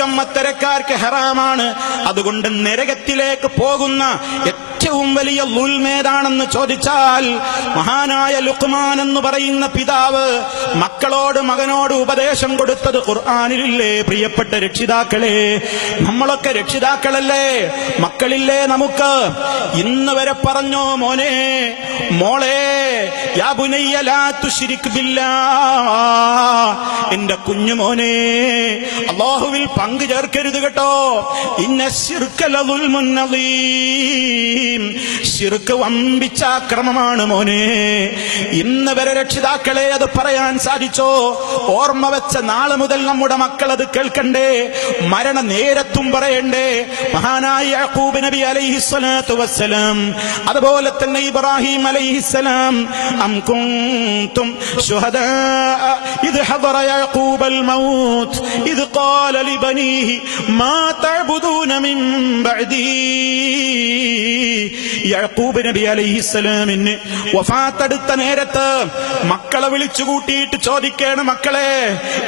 സ്വർഗം അത്തരക്കാർക്ക് ഹറാമാണ്. അതുകൊണ്ട് നരകത്തിലേക്ക് പോകുന്ന ഏറ്റവും വലിയ ളുൽമേതാണെന്ന് ചോദിച്ചാൽ മഹാനായ ലുഖ്മാൻ എന്ന് പറയുന്ന പിതാവ് മകനോട് ഉപദേശം കൊടുത്തത് ഖുർആനിലില്ലേ? പ്രിയപ്പെട്ട രക്ഷിതാക്കളെ, നമ്മളൊക്കെ രക്ഷിതാക്കളല്ലേ? മക്കളില്ലേ നമുക്ക്? ഇന്ന് വരെ പറഞ്ഞോ മോനെ, മോളെ, യാ ബുനയ്യ ലാ തുശ്രിക് ബില്ലാഹ്, എന്റെ കുഞ്ഞു മോനെ, അല്ലാഹുവിൽ പങ്കു ചേർക്കരുത് കേട്ടോ. ഇന്ന ശിർക ലദുൽമുൻ അദീം, ശിർക്ക് വമ്പിച്ച അക്രമമാണ് മോനെ. ഇന്ന് വരെ രക്ഷിതാക്കളെ അത് പറയാൻ സാധിച്ചോ? ഓർമ്മ വെച്ച നാളെ മുതൽ നമ്മുടെ മക്കൾ അത് കേൾക്കണ്ടേ? മരണ നേരത്തും പറയണ്ടേ? മഹാനായ യാക്കൂബ് നബി അലൈഹിസ്സലാത്തു വസ്സലാം, അതുപോലെ തന്നെ ഇബ്രാഹിം അലൈഹിസ്സലാം, അം കുൻതും ശുഹദാ ഇദ് ഹദറ യാക്കൂബൽ മൗത്ത് ഇദ് ഖാല ലിബനീഹി മാ തഅബുദൂന മിൻ ബഅദീ. യാക്കൂബ് നബി അലൈഹിസ്സലാമിന് വഫാത്തെടുത്ത നേരത്ത് മക്കളെ വിളിച്ചു കൂട്ടിയിട്ട് ചോദിക്കേണ്, മക്കളെ,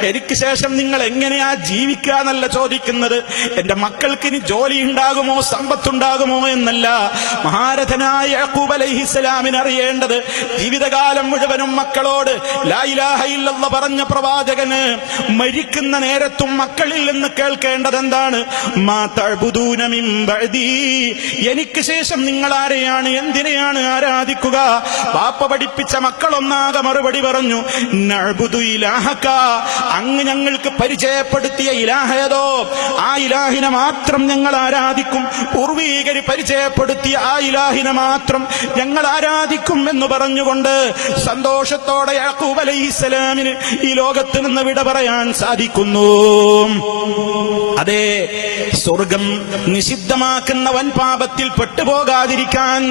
എനിക്ക് ശേഷം നിങ്ങൾ എങ്ങനെയാ ജീവിക്കാന്നല്ല ചോദിക്കുന്നത്. എന്റെ മക്കൾക്ക് ഇനി ജോലി ഉണ്ടാകുമോ, സമ്പത്തുണ്ടാകുമോ എന്നല്ല. മഹാരഥനായ യാക്കൂബ് അലൈഹിസ്സലാമിന് അറിയേണ്ടത്, ജീവിതകാലം മുഴുവനും മക്കളോട് ലാ ഇലാഹ ഇല്ലല്ലാഹ് പറഞ്ഞ പ്രവാചകന് മരിക്കുന്ന നേരത്തും മക്കളിൽ നിന്ന് കേൾക്കേണ്ടത് എന്താണ്? മാ തഅബുദൂന മിൻ ബഅദീ, എനിക്ക് ശേഷം നിങ്ങൾ ആരെയാണ്, എന്തിനെയാണ് ആരാധിക്കുക? പാപ്പ പഠിപ്പിച്ച മക്കളൊന്നാകെ മറുപടി പറഞ്ഞു, നഅ്ബുദു ഇലാഹക, അങ്ങ് ഞങ്ങൾക്ക് പരിചയപ്പെടുത്തിയ ഇലാഹേതോ ആ ഇലാഹിനെ മാത്രം ഞങ്ങൾ ആരാധിക്കും. പൂർവീകര് പരിചയപ്പെടുത്തിയ ആ ഇലാഹിനെ മാത്രം ഞങ്ങൾ ആരാധിക്കും എന്ന് പറഞ്ഞുകൊണ്ട് സന്തോഷത്തോടെ യാക്കൂബ് അലൈഹിസ്സലാമിന് ഈ ലോകത്ത് നിന്ന് വിട പറയാൻ സാധിക്കുന്നു. അതെ, സ്വർഗം നിഷിദ്ധമാക്കുന്ന വൻ പാപത്തിൽ പെട്ടുപോകാതിരിക്കാൻ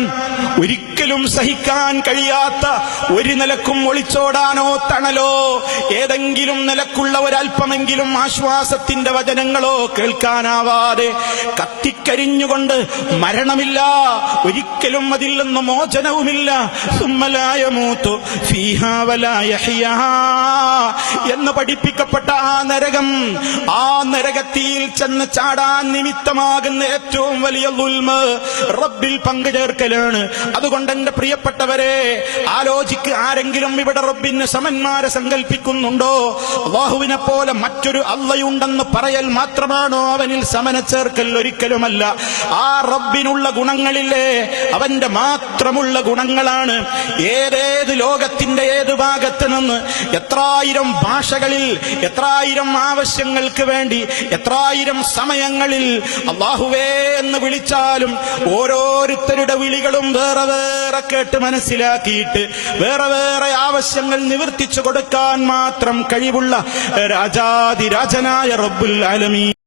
ഒരിക്കലും സഹിക്കാൻ കഴിയാത്ത ഒരു നിലക്കും ഒളിച്ചോടാനോ തണലോ ഏതെങ്കിലും നിലക്കുള്ള ഒരൽപ്പമെങ്കിലും ആശ്വാസത്തിന്റെ വചനങ്ങളോ കേൾക്കാനാവാതെ കത്തിക്കരിഞ്ഞുകൊണ്ട് മരണമില്ല, ഒരിക്കലും അതിൽ നിന്ന് മോചനവുമില്ല. സുമ്മ ലാ യമൂതു ഫീഹാ വലാ യഹ്യാ എന്ന് പഠിപ്പിക്കപ്പെട്ട ആ നരകം, ആ നരകത്തിൽ ചെന്ന് ചാടാൻ നിമിത്തമാകുന്ന ഏറ്റവും വലിയ ളുൽമ് റബ്ബിൽ പങ്കുചേർക്കലാണ്. അതുകൊണ്ട് എന്റെ പ്രിയപ്പെട്ടവരെ, ആലോചിക്ക്, ആരെങ്കിലും ഇവിടെ റബ്ബിന് സമന്മാരെ സങ്കല്പിക്കുന്നുണ്ടോ? അല്ലാഹുവിനെ പോലെ മറ്റൊരു അള്ളയുണ്ടെന്ന് പറയൽ മാത്രമാണോ അവനിൽ സമന ചേർക്കൽ? ഒരിക്കലുമല്ല. ആ റബ്ബിനുള്ള ഗുണങ്ങളില്ലേ, അവന്റെ മാത്രമുള്ള ഗുണങ്ങളാണ്. ഏതേത് ലോകത്തിന്റെ ഏത് ഭാഗത്ത് നിന്ന് എത്രായിരം ഭാഷകളിൽ എത്രായിരം ആവശ്യങ്ങൾക്ക് വേണ്ടി എത്രായിരം സമയങ്ങളിൽ അല്ലാഹുവേ എന്ന് വിളിച്ചാലും ഓരോരുത്തരുടെ വിളികളും വേറെ വേറെ കേട്ട് മനസ്സിലാക്കിയിട്ട് വേറെ വേറെ ആവശ്യങ്ങൾ നിവർത്തിച്ചു കൊടുക്കാൻ മാത്രം കഴിവുള്ള രാജാതിരാജനായ റബ്ബുൽ ആലമീൻ